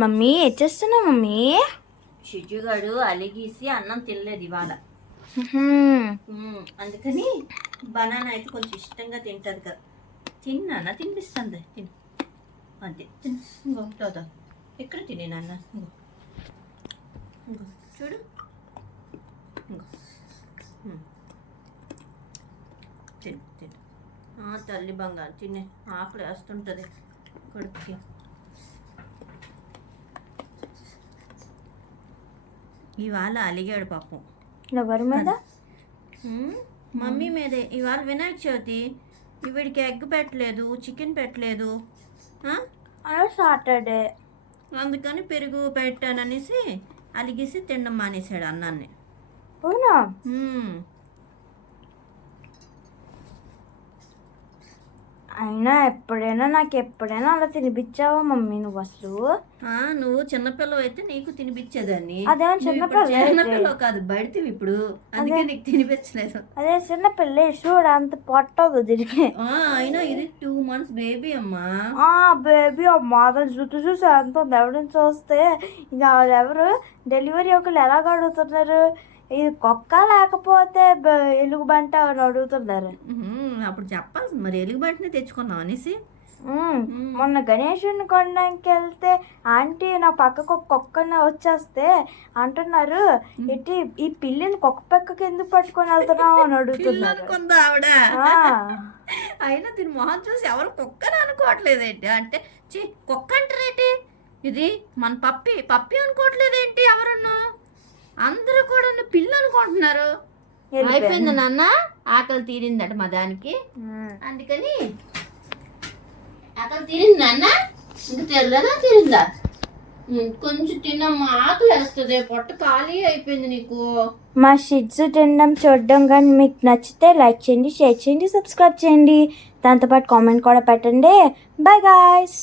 Mummy ఎచ్చేస్తున్నావు mummy. షిజుగాడు అలిగేసి అన్నం తినలేదు ఇవాళ. అందుకని బనానా అయితే కొంచెం ఇష్టంగా తింటుంది కదా. తిన్నానా తినిపిస్తుంది, తిను అంతే. తిను ఇంకోటోదా ఎక్కడ తినే నాన్న. ఇంకో ఇంకో చూడు, ఇంకో తిను తిను. తల్లి బంగారు తినే, ఆకలి వేస్తుంటుంది కొడుకుకి. ఇవాళ అలిగాడు పాపం. ఎవరి మీద? మమ్మీ మీదే. ఇవాళ వినాయక చవితి, వీడికి ఎగ్ పెట్టలేదు, చికెన్ పెట్టలేదు, సాటర్డే, అందుకని పెరుగు పెట్టాననేసి అలిగేసి తినడం మానేశాడు అన్నాన్ని. అవునా? అయినా నాకు ఎప్పుడైనా అలా తినిపించావా మమ్మీ నువ్వు అసలు? నువ్వు చిన్నపిల్లవు అయితే నీకు తినిపించేదాన్ని. అదే చిన్నపిల్లవు కాదు, బడితే ఇప్పుడు, అందుకే నీకు తినిపించలేదు. అదే చిన్నపిల్ల చూడ అంత పొట్టదు దీనికి. అయినా ఇది 2 months బేబీ అమ్మా. బేబీ అమ్మా, అతను చుట్టూ చూసి ఎంత ఉంది. ఎవరిని చూస్తే ఇంకా ఎవరు డెలివరీ ఒకళ్ళు ఎలాగ అడుగుతున్నారు, ఇది కుక్క లేకపోతే ఎలుగుబంట అని అడుగుతున్నారు. అప్పుడు చెప్పాల్సింది మరి, ఎలుగుబంటనే తెచ్చుకున్నాం అనేసి. మొన్న గణేషుని కొనడానికి వెళ్తే ఆంటీ నా పక్కకు ఒక కుక్కని వచ్చేస్తే అంటున్నారు, ఇటు ఈ పిల్లిని కుక్క పక్కకి ఎందుకు పట్టుకొని వెళ్తున్నావు అని అడుగుతున్నారు ఆవిడ. అయినా దీని మొహం చూసి ఎవరు కుక్కని అనుకోవట్లేదేంటి అంటే, కుక్క అంటారేంటి, ఇది మన పప్పి అనుకోవట్లేదేంటి ఎవరన్నా, అందరూ కూడా పిల్లి అనుకుంటున్నారు. అయిపోయింది నాన్న, ఆకలి తీరిందట మా దానికి, అందుకని ఆకలి తీరింది నాన్న. ఇంకా తీరిందా? కొంచెం తినమ్మా, ఆకలి వేస్తుంది, పొట్ట ఖాళీ అయిపోయింది నీకు. మా షిట్జు తినడం చూడడం కానీ మీకు నచ్చితే లైక్ చేయండి, షేర్ చేయండి, సబ్స్క్రైబ్ చేయండి, దాంతోపాటు కామెంట్ కూడా పెట్టండి. Bye guys.